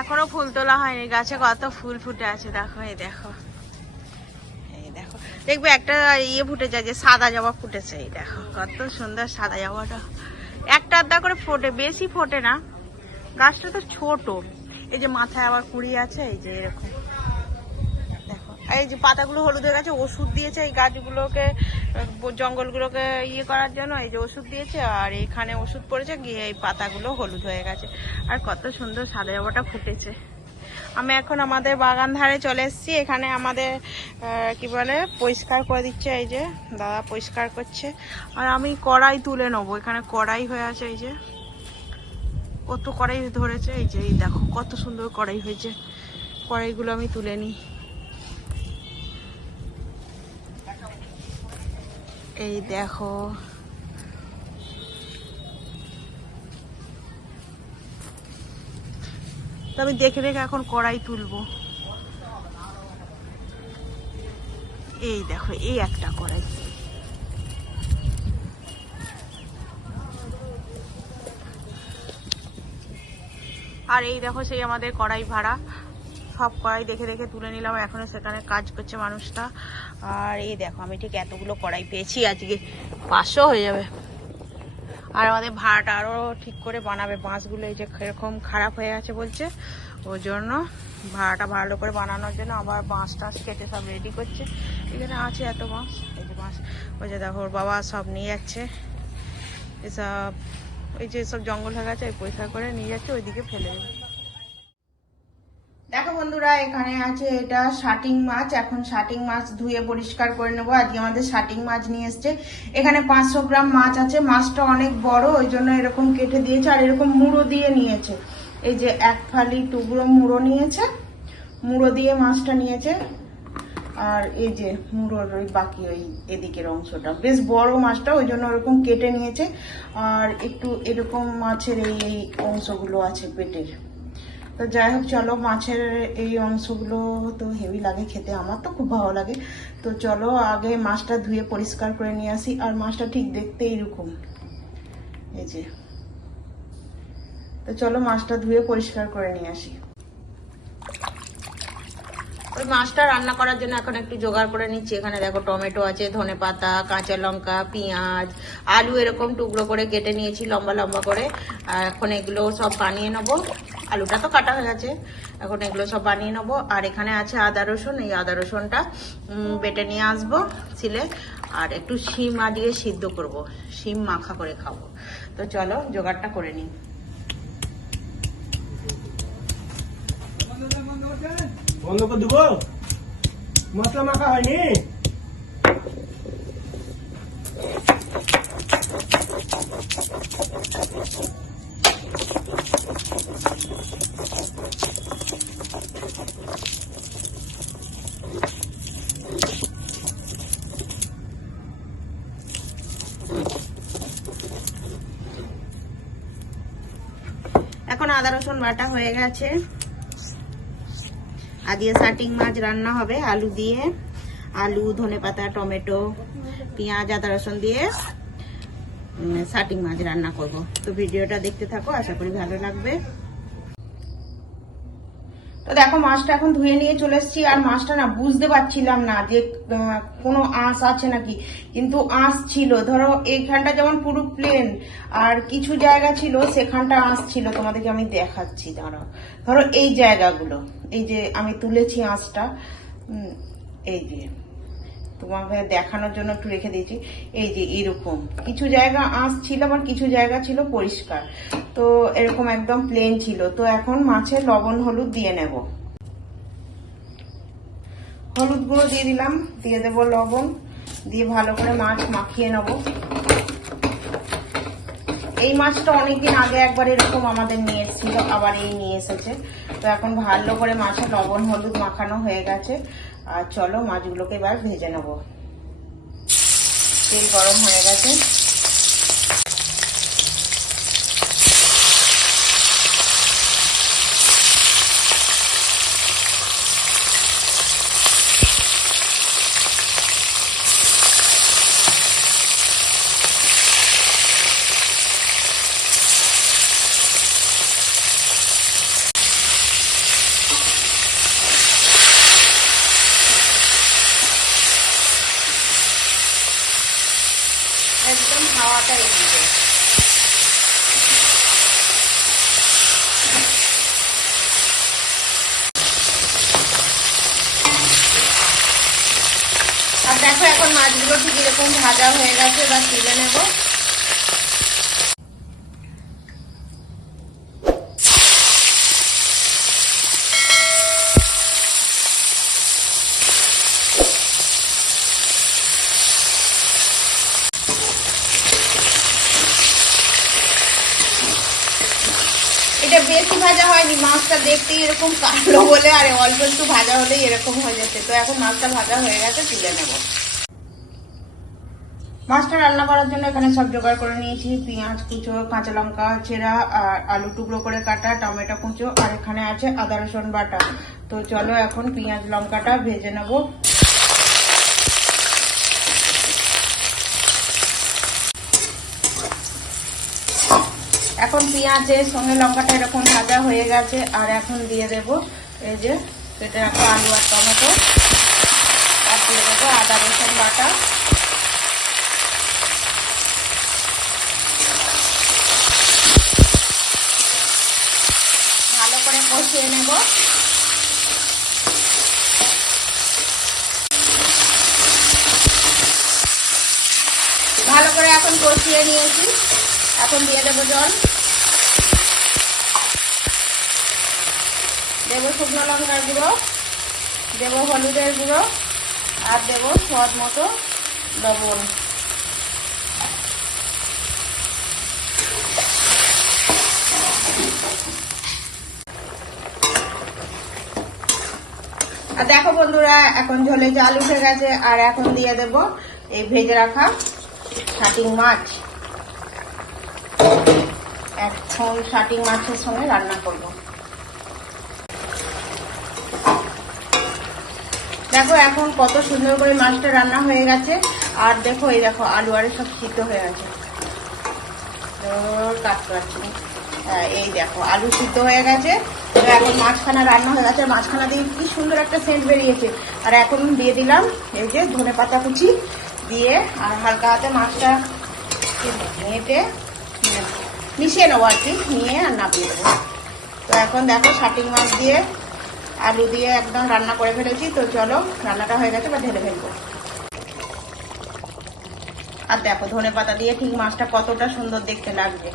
এখনও ফুল তোলা হয়নি, গাছে কত ফুল ফুটে আছে, দেখো, এই দেখো। এই দেখো। দেখবে একটা ইয়ে ফুটে যায় যে সাদা জবা ফুটেছে, এই দেখো, কত সুন্দর সাদা জবাটা। একটা আধা করে ফোটে, বেশি ফোটে না। গাছটা তো ছোট। এই যে মাথায় আবার কুড়ি আছে, এই যে এরকম। এই যে পাতাগুলো হলুদ হয়ে গেছে, ওষুধ দিয়েছে এই গাছগুলোকে, জঙ্গলগুলোকে ইয়ে করার জন্য, এই যে ওষুধ দিয়েছে, আর এখানে ওষুধ পড়েছে, গিয়ে এই পাতাগুলো হলুদ হয়ে গেছে। আর কত সুন্দর সাদা জবাটা ফুটেছে। আমি এখন আমাদের বাগান ধারে চলে এসেছি, এখানে আমাদের কি বলে, পরিষ্কার করে দিচ্ছে এই যে, দাদা পরিষ্কার করছে। আর আমি কড়াই তুলে নেব, এখানে কড়াই হয়ে আছে এই যে। কত কড়াই ধরেছে, এই যে, এই দেখো, কত সুন্দর কড়াই হয়েছে। কড়াইগুলো আমি তুলে নিই। এই দেখো। আমি দেখে দেখে এখন কড়াই তুলবো। এই দেখো, এই একটা কড়াই। আর এই দেখো সেই আমাদের কড়াই ভাড়া। সব কড়াই দেখে দেখে তুলে নিলাম। এখনও সেখানে কাজ করছে মানুষটা। আর এই দেখো, আমি ঠিক এতগুলো কড়াই পেয়েছি, আজকে পাঁচশো হয়ে যাবে। আর আমাদের ভাড়াটা আরও ঠিক করে বানাবে। বাঁশগুলো এই যে এরকম খারাপ হয়ে গেছে বলছে, ওই জন্য ভাড়াটা ভালো করে বানানোর জন্য আবার বাঁশ টাঁশ কেটে সব রেডি করছে। এখানে আছে এত বাঁশ এই যে বাঁশ ওই যে দেখো, ওর বাবা সব নিয়ে যাচ্ছে। এসব, এই যে সব জঙ্গল হয়ে গেছে, ওই পরিষ্কার করে নিয়ে যাচ্ছে, ওইদিকে ফেলে দেবে বন্ধুরা, এখানে আছে এটা শাটিং মাছ। এখন শাটিং মাছ ধুয়ে পরিষ্কার করে নেব। আজকে আমাদের শাটিং মাছ নিয়ে এসছে। এখানে পাঁচশো গ্রাম মাছ আছে। মাছটা অনেক বড়, ওই জন্য এরকম কেটে দিয়েছে আর এরকম মুড়ো দিয়ে নিয়েছে। এই যে এক ফালি টুকরো মুড়ো নিয়েছে। মুড়ো দিয়ে মাছটা নিয়েছে। আর এই যে মুড়োর ওই বাকি ওই এদিকের অংশটা। বেশ বড় মাছটা, ওই জন্য ওরকম কেটে নিয়েছে। আর একটু এরকম মাছের এই অংশগুলো আছে পেটের। তো যাই হোক, চলো মাছের এই অংশগুলো তো হেভি লাগে খেতে, আমার তো খুব ভালো লাগে। তো চলো আগে মাছটা ধুয়ে পরিষ্কার করে নিয়ে আসি, আর মাছটা ঠিক দেখতে এইরকম। এই যে। তো চলো মাছটা ধুয়ে পরিষ্কার করে নিয়ে আসি। মাছটা রান্না করার জন্য এখন একটু জোগাড় করে নিচ্ছি। এখানে দেখো টমেটো আছে, ধনে পাতা, কাঁচা লঙ্কা, পেঁয়াজ, আলু এরকম টুকরো করে কেটে নিয়েছি, লম্বা লম্বা করে। আর এখন এগুলো সব বানিয়ে নেব। আলুটা তো কাটা হয়ে গেছে। এখন এগুলো সব বানিয়ে নেব। আর এখানে আছে আদা রসুন। এই আদা রসুনটা বেটে নিয়ে আসব ছিলে আর একটু শিম দিয়ে সিদ্ধ করব। শিম মাখা করে খাব। তো চলো, জোগাড়টা করে নিই। বন্ধ করে দেবো? মশলা মাখা হয়নি? এখন আদা রসুন বাটা হয়ে গেছে। আদিয়ে শাটিং মাছ রান্না হবে, আলু দিয়ে। আলু, ধনে পাতা, টমেটো, পেঁয়াজ, আদা, রসুন দিয়ে শাটিং মাছ রান্না করব। তো ভিডিওটা দেখতে থাকো, আশা করি ভালো লাগবে। তো দেখো, মাছটা এখন ধুয়ে নিয়ে চলে এসেছি, আর মাছটা না বুঝতে পারছিলাম না যে কোনো আঁশ আছে নাকি। কিন্তু আঁশ ছিল। ধরো, এইখানটা যেমন পুরো প্লেন আর কিছু জায়গা ছিল, সেখানটা আঁশ ছিল। তোমাদেরকে আমি দেখাচ্ছি ধরো ধরো, এই জায়গাগুলো। এই যে আমি তুলেছি উম, এই যে তোমাকে দেখানোর জন্য একটু রেখে দিয়েছি। এই যে এরকম। কিছু জায়গা আঁশ ছিল আবার কিছু জায়গা ছিল পরিষ্কার। তো এরকম একদম প্লেন ছিল। তো এখন মাছের লবণ হলুদ দিয়ে নেব। হলুদ গুঁড়ো দিয়ে দিলাম দিয়ে দেবো লবণ। দিয়ে ভালো করে মাছ মাখিয়ে নেব। এই মাছটা অনেকদিন আগে একবার এরকম আমাদের নিয়ে এসেছিল আবার এই নিয়ে এসেছে। তো এখন ভালো করে মাছে লবণ, হলুদ মাখানো হয়ে গেছে। আর চলো মাছগুলোকে এবার ভেজে নেব। তেল গরম হয়ে গেছে। ভাতটা এদিকে আর দেখো এখন মাছগুলো ঠিক এরকম ভাজা হয়ে গেছে বা তুলে নেব এটা বেশি ভাজা হয়নি মাছটা দেখতে এরকম কালো বলে আর অল্প একটু ভাজা হলেই এরকম হয়ে যাচ্ছে। তো এখন মাছটা ভাজা হয়ে গেছে, তুলে নেব। মাছটা রান্না করার জন্য এখানে সব জোগাড় করে নিয়েছি। পেঁয়াজ, কুচো, কাঁচা লঙ্কা, চেরা আর আলু টুকরো করে কাটা, টমেটো কুচো, আর এখানে আছে আদা, রসুন বাটা। তো চলো এখন পেঁয়াজ, লঙ্কাটা ভেজে নেব। এখন পেঁয়াজের সঙ্গে লঙ্কাটা এরকম ভাজা হয়ে গেছে, আর এখন দিয়ে দেব এই যে কেটে রাখা আলু আর টমেটো। আর দিয়ে দেবো আদা রসুন বাটা। ভালো করে কষিয়ে নেব। ভালো করে এখন কষিয়ে নিয়েছি। এখন দিয়ে দেবো জল। দেবো শুকনো লঙ্কার গুঁড়ো, দেবো হলুদের গুঁড়ো, আর দেবো স্বাদ মতো লবণ। আর দেখো বন্ধুরা, এখন ঝোলে জাল উঠে গেছে, আর এখন দিয়ে দেব এই ভেজে রাখা শাটিং মাছ। এখন শাটিং মাছের সঙ্গে রান্না করব। দেখো এখন কত সুন্দর করে মাছটা রান্না হয়ে গেছে। আর দেখো এই দেখো আলু আরে সব সিদ্ধ হয়ে তো কাটতে পারছি হ্যাঁ, এই দেখো আলু সিদ্ধ হয়ে গেছে। এখন মাছখানা রান্না হয়ে গেছে। মাছখানা দিয়ে কি সুন্দর একটা সেন্ট বেরিয়েছে। আর এখন দিয়ে দিলাম এই যে ধনে পাতা কুচি দিয়ে আর হালকা হাতে মাছটা মেটে মিশিয়ে নেব আর কি, নিয়ে আর নামিয়ে দেবো তো এখন দেখো শাটিং মাছ দিয়ে আলু দিয়ে একদম রান্না করে ফেলেছি, তো চলো রান্নাটা হয়ে গেছে বা ঢেলে ফেলব। আর দেখো ধনে পাতা দিয়ে ঠিক মাছটা কতটা সুন্দর দেখতে লাগবে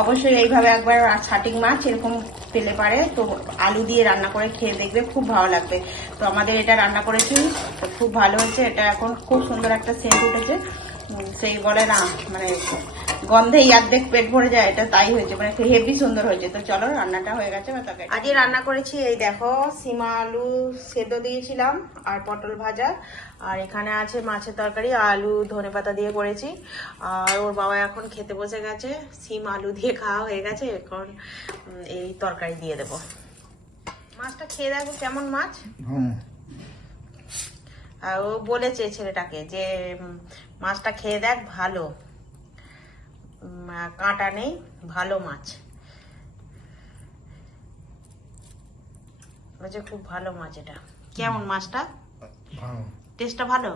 অবশ্যই এইভাবে একবার ছাটিং মাছ এরকম পেলে পারে, তো আলু দিয়ে রান্না করে খেয়ে দেখবে, খুব ভালো লাগবে। তো আমাদের এটা রান্না করেছি, তো খুব ভালো হয়েছে। এটা এখন খুব সুন্দর একটা সেন্ট উঠেছে। সেই বলে না মানে গন্ধে অর্ধেক পেট ভরে যায় এটা তাই হয়েছে মানে হেভি সুন্দর হয়েছে। তো চলো রান্নাটা হয়ে গেছে বা আজকে রান্না করেছি এই দেখো সীমা আলু সেদ্ধ দিয়েছিলাম আর পটল ভাজা। আর এখানে আছে মাছের তরকারি আলু ধনে পাতা দিয়ে করেছি। আর ওর বাবা এখন খেতে বসে গেছে সিম আলু দিয়ে খাওয়া হয়ে গেছে এখন এই তরকারি দিয়ে দেবো। মাছটা খেয়ে দেখো কেমন মাছ। আর ও বলেছে ছেলেটাকে যে মাছটা খেয়ে দেখ ভালো। কাঁটা নেই ভালো মাছ। বলছে খুব ভালো মাছ এটা। কেমন মাছটা? টেস্টটা ভালো?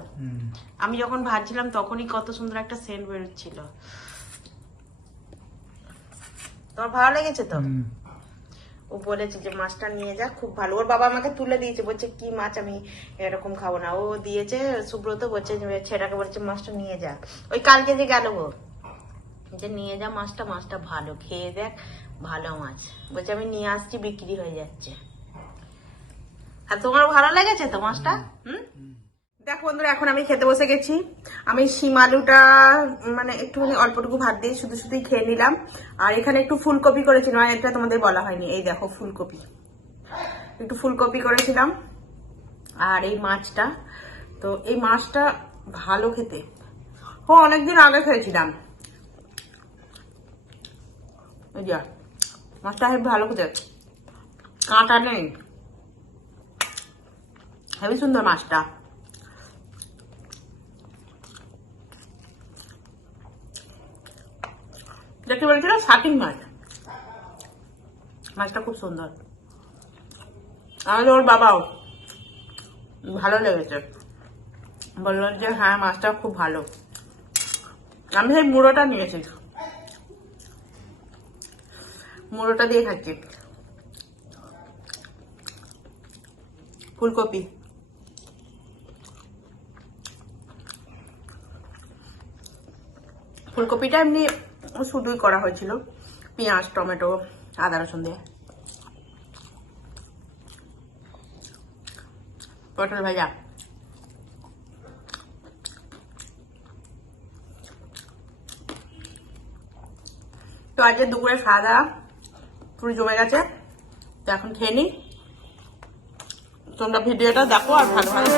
আমি যখন ভাজছিলাম তখনই কত সুন্দর একটা সেন্ট বেরোচ্ছিল। তোমার ভালো লেগেছে তো? ও বলেছে যে মাছটা নিয়ে যা খুব ভালো। ওর বাবা আমাকে তুলে দিয়েছে বলছে কি মাছ? আমি এরকম খাব না। ও দিয়েছে সুব্রত বলছে যে ছেলেটাকে বলছে মাছটা নিয়ে যা। ওই কালকে যে গেল ও যে নিয়ে যা মাছটা মাছটা ভালো খেয়ে দেখ ভালো মাছ। বলছে আমি নিয়ে আসছি বিক্রি হয়ে যাচ্ছে। আর তোমার ভালো লেগেছে তো মাছটা? হুম। দেখো বন্ধুরা এখন আমি খেতে বসে গেছি। আমি শিম আলুটা মানে একটুখানি অল্পটুকু ভাত দিয়ে শুধু শুধুই খেয়ে নিলাম। আর এখানে একটু ফুলকপি করেছিলাম আর এটা তোমাদের বলা হয়নি। এই দেখো ফুলকপি। একটু ফুলকপি করেছিলাম। আর এই মাছটা তো এই মাছটা ভালো খেতে। ও অনেকদিন আগে খেয়েছিলাম। এই যা ভালো খেতে কাঁটা নেই। হেবি সুন্দর মাছটা। দেখতে বলেছিল শাটিং মাছ। মাছটা খুব সুন্দর। আমাদের ওর বাবাও ভালো লেগেছে। বলল যে হ্যাঁ মাছটা খুব ভালো। আমি সেই মুড়োটা নিয়েছি। মুড়োটা দিয়ে খাচ্ছি ফুলকপি। ফুলকপিটা এমনি শুধুই করা হয়েছিল। পেঁয়াজ, টমেটো, আদা, রসুন দিয়ে। পটল ভাজা। তো আজকে দুপুরে খাওয়া দাওয়া পুরো জমে গেছে। তো এখন খেয়ে নিই। তোমরা ভিডিওটা দেখো আর ভালো ভালো